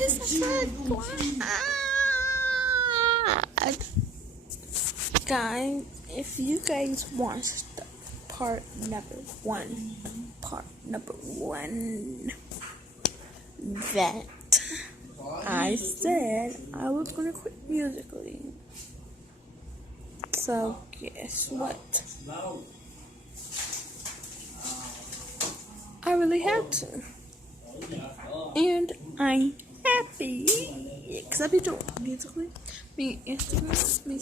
It's so glad. Guys, if you guys want part number one, that I said I was gonna quit musically. So guess what? I really have to. And I'm happy. Because I've been doing musically, me Instagram, me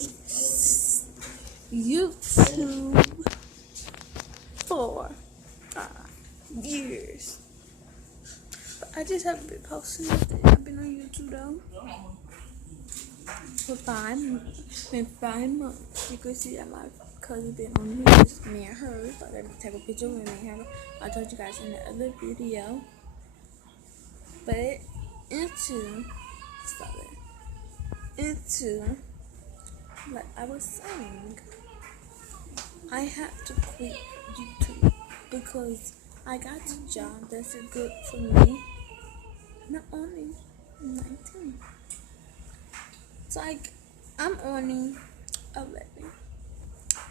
YouTube for 5 years. But I just haven't been posting nothing. I've been on YouTube though. For 5 months. In 5 months. You can see that my cousin been on his, me and her. So let me take a picture with me and her. I told you guys in the other video. But into like I was saying, I had to quit YouTube because I got a job that's good for me. Not only 19. So I'm only 11.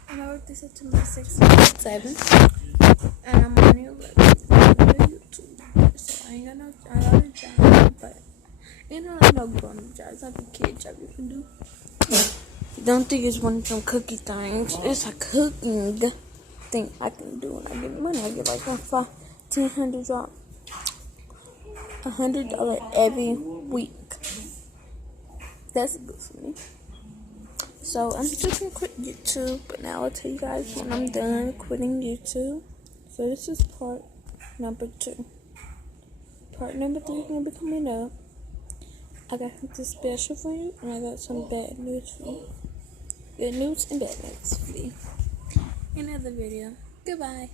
And I work this up to my 6, 7. And I'm only 11 on YouTube. So I ain't got a job, but ain't no grown jobs. Like a kid job you can do. Don't think it's one of them cookie things. It's a cooking thing I can do when I get money. I get like $1,500 drop. $100 every week. That's good for me. So I'm just gonna quit YouTube, but now I'll tell you guys when I'm done quitting YouTube. So this is part number 2. Part number 3 is gonna be coming up. I got something special for you, and I got some bad news for you. Good news and bad news for you. Another video. Goodbye.